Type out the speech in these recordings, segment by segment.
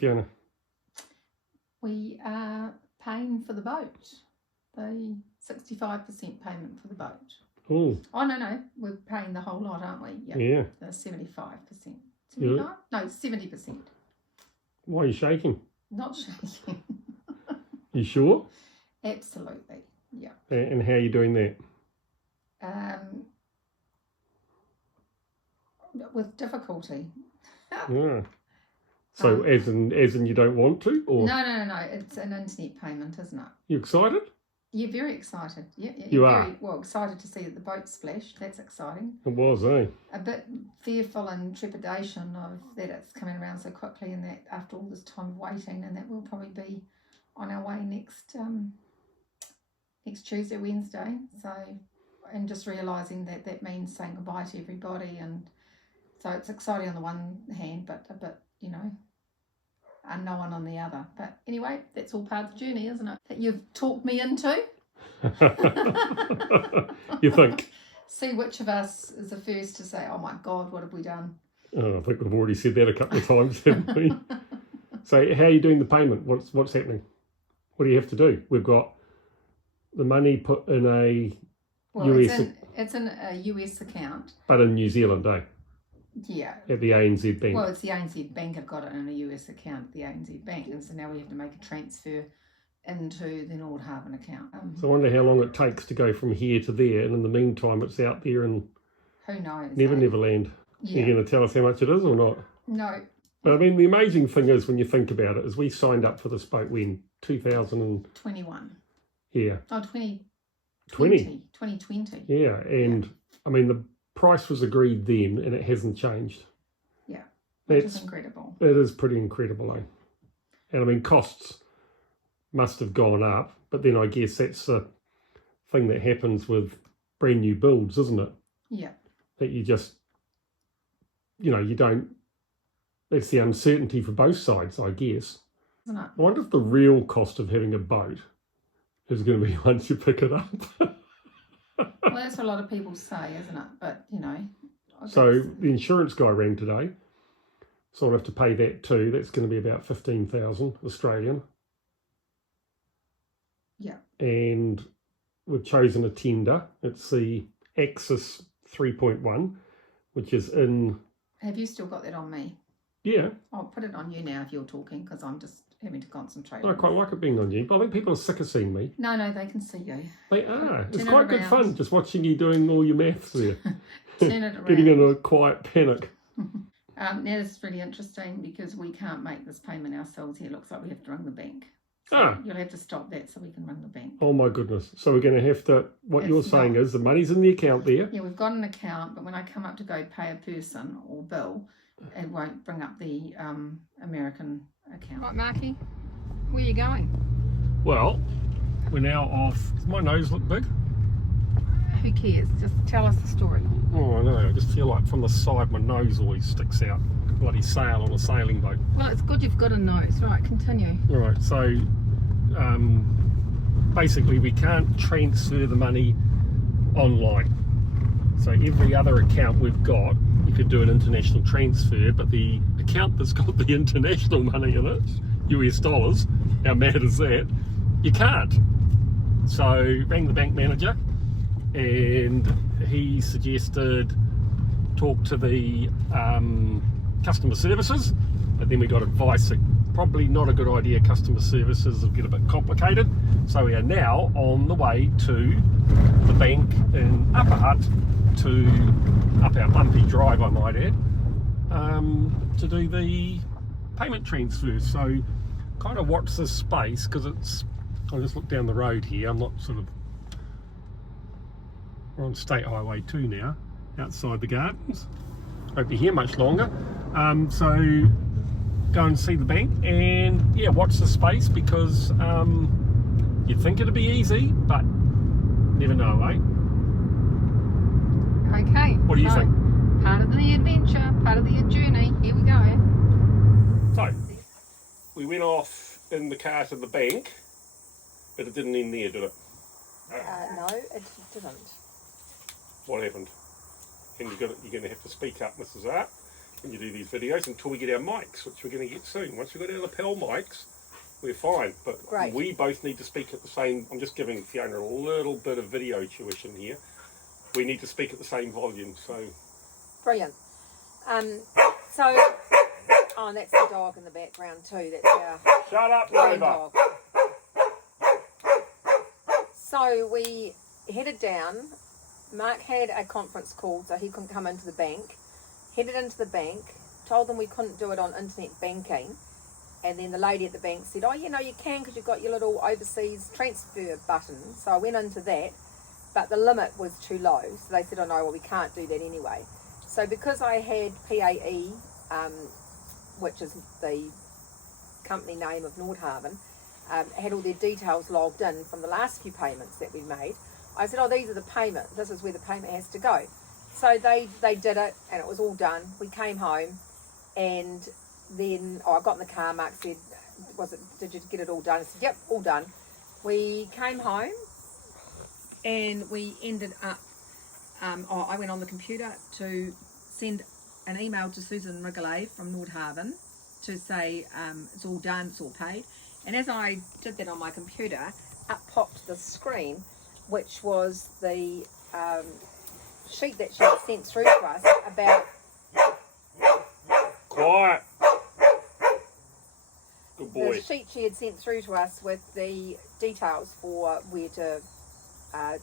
Fiona? We are paying for the boat. The 65% payment for the boat. Oh. Oh, no. We're paying the whole lot, aren't we? Yeah. The 75%. 75? Yeah. No, 70%. Why are you shaking? Not shaking. You sure? Absolutely, yeah. And how are you doing that? With difficulty. Yeah. So as in you don't want to? Or? No. It's an internet payment, isn't it? You excited? You're very excited. Yeah, you you're are? Very, well, excited to see that the boat splashed. That's exciting. It was, eh? A bit fearful and trepidation of that it's coming around so quickly and that after all this time of waiting, and that we'll probably be on our way next Tuesday, Wednesday. So, and just realising that that means saying goodbye to everybody, and so it's exciting on the one hand, but a bit, unknown on the other. But anyway, that's all part of the journey, isn't it? That you've talked me into. You think? See which of us is the first to say, oh my God, what have we done? Oh, I think we've already said that a couple of times, haven't we? So how are you doing the payment? What's happening? What do you have to do? We've got the money put in a US... It's in a US account. But in New Zealand, eh? Yeah. At the ANZ Bank. Well, it's the ANZ Bank. I've got it in a US account at the ANZ Bank. And so now we have to make a transfer into the Nordhavn account. So I wonder how long it takes to go from here to there. And in the meantime, it's out there in... Who knows? Neverland. Yeah. You're going to tell us how much it is or not? No. But I mean, the amazing thing is when you think about it, is we signed up for this boat when? 2021. Yeah. Oh, 2020. 2020. Yeah, and I mean, the price was agreed then and it hasn't changed. Yeah, which is incredible. It is pretty incredible, eh? And I mean, costs must have gone up, but then I guess that's the thing that happens with brand new builds, isn't it? Yeah. That you just, you don't, that's the uncertainty for both sides, I guess. Isn't it? I wonder if the real cost of having a boat is going to be once you pick it up. Well, that's what a lot of people say, isn't it? But, So the insurance guy rang today, so I'll have to pay that too. That's going to be about 15,000 Australian. Yeah. And we've chosen a tender. It's the Axis 3.1, which is in... Have you still got that on me? Yeah. I'll put it on you now if you're talking, because I'm just having to concentrate. I quite like it being on you, but I think people are sick of seeing me. No, they can see you. They are. It's quite good fun just watching you doing all your maths there. Turn it around. Getting in a quiet panic. Now this is really interesting because we can't make this payment ourselves here. It looks like we have to ring the bank. So you'll have to stop that so we can ring the bank. Oh my goodness. So we're going to have to, you're saying is the money's in the account there. Yeah, we've got an account, but when I come up to go pay a person or bill, it won't bring up the American account. Right, Marky, where are you going? Well, we're now off. Does my nose look big? Who cares? Just tell us the story. Oh, I know. I just feel like from the side my nose always sticks out. Bloody sail on a sailing boat. Well, it's good you've got a nose. Right, continue. All right, so basically we can't transfer the money online. So every other account we've got, you could do an international transfer, but the account that's got the international money in it, US dollars, how mad is that? You can't. So rang the bank manager and he suggested talk to the customer services, but then we got advice that probably not a good idea. Customer services will get a bit complicated, so we are now on the way to the bank in Upper Hutt up our bumpy drive, I might add, to do the payment transfer. So kind of watch this space because it's, I'll just look down the road here, I'm not sort of, we're on State Highway 2 now, outside the gardens. Won't be here much longer. So go and see the bank and yeah, watch the space because you'd think it'd be easy, but never know, eh? Okay. What do you think? Part of the adventure, part of the journey. Here we go. So, we went off in the car to the bank, but it didn't end there, did it? No, it didn't. What happened? And you're going to have to speak up, Mrs. Art. when you do these videos until we get our mics, which we're going to get soon. Once we've got our lapel mics, we're fine. But Great. we both need to speak at the same... I'm just giving Fiona a little bit of video tuition here. We need to speak at the same volume, so... Brilliant. So, and that's the dog in the background too. That's our Shut up, grand Nova! dog. So we headed down. Mark had a conference call, so he couldn't come into the bank. Headed into the bank, told them we couldn't do it on internet banking. And then the lady at the bank said, oh, you can because you've got your little overseas transfer button. So I went into that, but the limit was too low. So they said, oh, no, well, we can't do that anyway. So because I had PAE, which is the company name of Nordhavn, had all their details logged in from the last few payments that we made, I said, oh, these are the payments. This is where the payment has to go. So they did it, and it was all done. We came home, and then I got in the car. Mark said, did you get it all done? I said, yep, all done. We came home, and we ended up, I went on the computer to send an email to Susan Wrigley from Nordhavn to say it's all done, it's all paid. And as I did that on my computer, up popped the screen, which was the sheet that she had sent through to us about... Quiet! Good boy. The sheet she had sent through to us with the details for where to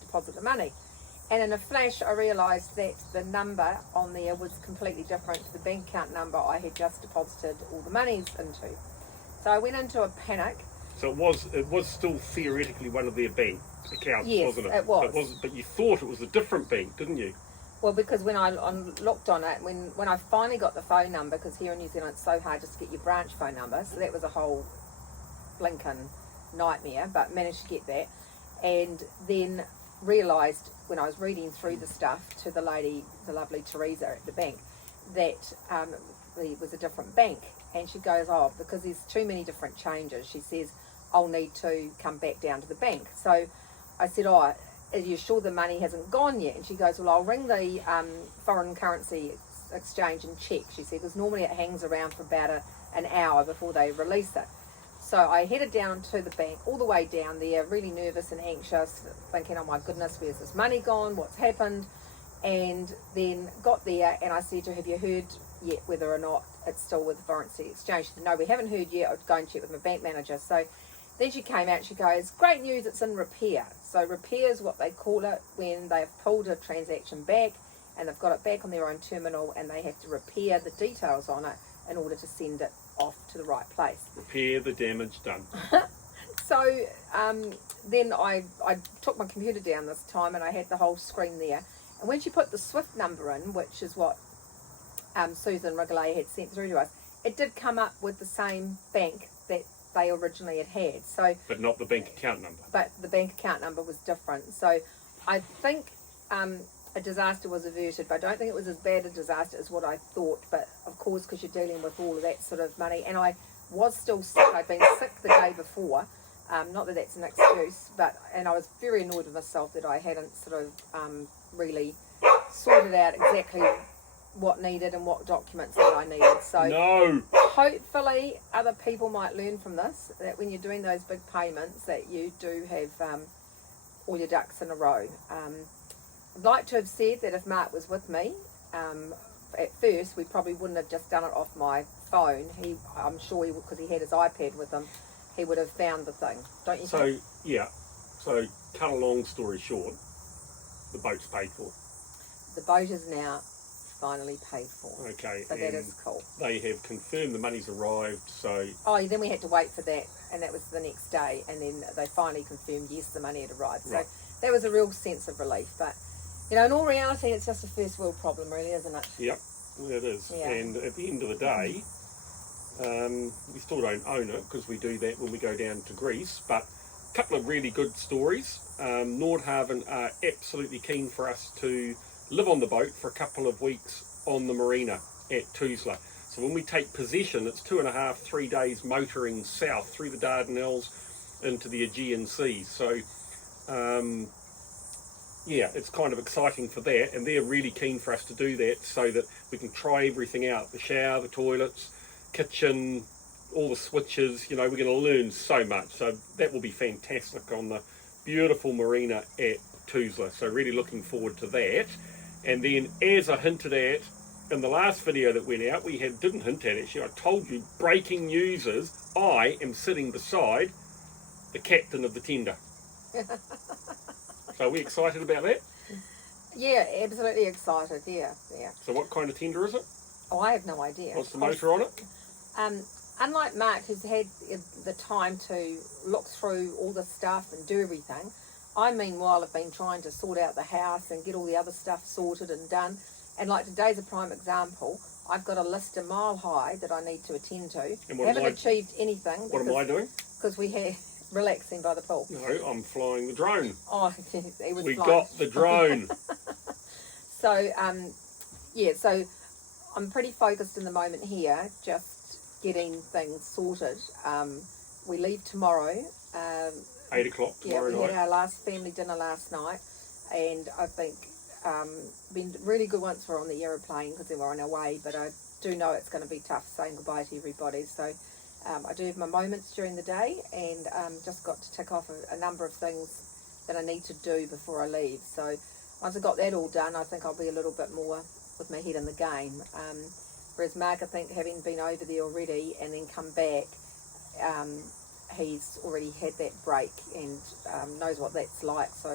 deposit the money. And in a flash, I realised that the number on there was completely different to the bank account number I had just deposited all the monies into. So I went into a panic. So it was still theoretically one of their bank accounts, Yes, wasn't it? it was. But you thought it was a different bank, didn't you? Well, because when I looked on it, when I finally got the phone number, because here in New Zealand it's so hard just to get your branch phone number, so that was a whole blinking nightmare, but managed to get that. And then realised when I was reading through the stuff to the lady, the lovely Teresa at the bank, that it was a different bank. And she goes, oh, because there's too many different changes, she says, I'll need to come back down to the bank. So I said, oh, are you sure the money hasn't gone yet? And she goes, well, I'll ring the foreign currency exchange and check, she said, because normally it hangs around for about an hour before they release it. So I headed down to the bank, all the way down there, really nervous and anxious, thinking, oh my goodness, where's this money gone? What's happened? And then got there, and I said to her, have you heard yet whether or not it's still with the foreign exchange? She said, no, we haven't heard yet. I'll go and check with my bank manager. So then she came out, she goes, great news, it's in repair. So repair is what they call it when they've pulled a transaction back and they've got it back on their own terminal, and they have to repair the details on it in order to send it off to the right place. Repair the damage done. So then I took my computer down this time, and I had the whole screen there. And when she put the SWIFT number in, which is what Susan Wrigley had sent through to us, it did come up with the same bank that they originally had. So, but not the bank account number. But the bank account number was different. So I think a disaster was averted, but I don't think it was as bad a disaster as what I thought. But of course, because you're dealing with all of that sort of money, and I was still sick. I'd been sick the day before. Not that that's an excuse, and I was very annoyed with myself that I hadn't sort of really sorted out exactly what needed and what documents that I needed. So no. Hopefully other people might learn from this, that when you're doing those big payments that you do have all your ducks in a row. I'd like to have said that if Mark was with me, at first we probably wouldn't have just done it off my phone. I'm sure he would, because he had his iPad with him, he would have found the thing, don't you think? Yeah, so cut a long story short, the boat's paid for. The boat is now finally paid for. Okay. So that is cool. They have confirmed the money's arrived, so... Oh, then we had to wait for that, and that was the next day, and then they finally confirmed, yes, the money had arrived. So that was a real sense of relief. But, in all reality, it's just a first world problem, really, isn't it? Yep, it is. Yeah. And at the end of the day, we still don't own it, because we do that when we go down to Greece, but a couple of really good stories. Nordhavn are absolutely keen for us to live on the boat for a couple of weeks on the marina at Tuzla. So when we take possession, it's 2.5-3 days motoring south through the Dardanelles into the Aegean Sea. So yeah, it's kind of exciting for that, and they're really keen for us to do that so that we can try everything out, the shower, the toilets, kitchen, all the switches. You know, we're going to learn so much, so that will be fantastic on the beautiful marina at Tuzla. So really looking forward to that. And then, as I hinted at in the last video that went out, didn't hint at, actually, I told you, breaking news is I am sitting beside the captain of the tender. So are we excited about that? Yeah, absolutely excited. Yeah. So what kind of tender is it? Oh, I have no idea. What's the motor on it? Unlike Mark, who's had the time to look through all the stuff and do everything, I meanwhile have been trying to sort out the house and get all the other stuff sorted and done. And like today's a prime example. I've got a list a mile high that I need to attend to. And what haven't achieved anything. What am I doing? Because we had relaxing by the pool. No, I'm flying the drone. Oh, he was We flying. got the drone. So, yeah, so I'm pretty focused in the moment here, just getting things sorted. We leave tomorrow. 8 o'clock tomorrow we night. had our last family dinner last night, and I think been really good once we're on the aeroplane because then we're on our way, but I do know it's going to be tough saying goodbye to everybody. So I do have my moments during the day, and just got to tick off a number of things that I need to do before I leave. So once I've got that all done, I think I'll be a little bit more with my head in the game. Whereas Mark, I think, having been over there already and then come back, he's already had that break and knows what that's like. So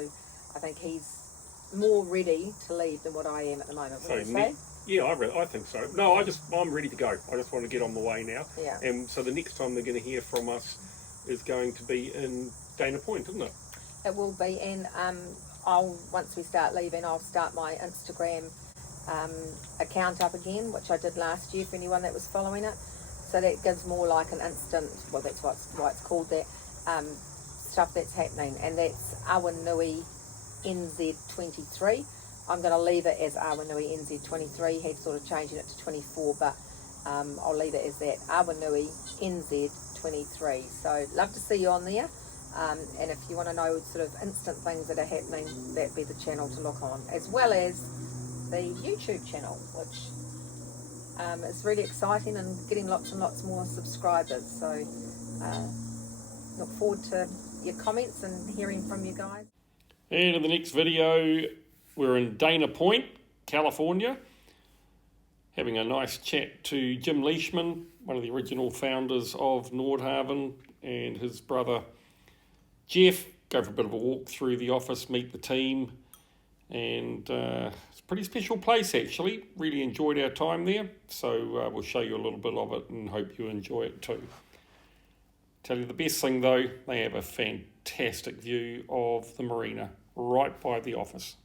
I think he's more ready to leave than what I am at the moment. Would you say? Yeah, I think so. No, I'm ready to go. I just want to get on the way now. Yeah. And so the next time they're going to hear from us is going to be in Dana Point, isn't it? It will be, and once we start leaving, I'll start my Instagram account up again, which I did last year for anyone that was following it. So that gives more like an instant, well, that's why it's called that, stuff that's happening, and that's Awanui NZ23. I'm going to leave it as Awanui NZ23. He's sort of changing it to 24, but I'll leave it as that, Awanui NZ23. So love to see you on there. And if you want to know sort of instant things that are happening, that'd be the channel to look on, as well as the YouTube channel, which is really exciting and getting lots and lots more subscribers. So look forward to your comments and hearing from you guys. And in the next video, we're in Dana Point, California, having a nice chat to Jim Leishman, one of the original founders of Nordhavn, and his brother Jeff. Go for a bit of a walk through the office, meet the team, and it's a pretty special place actually. Really enjoyed our time there, so we'll show you a little bit of it and hope you enjoy it too. Tell you the best thing though, they have a fantastic view of the marina right by the office.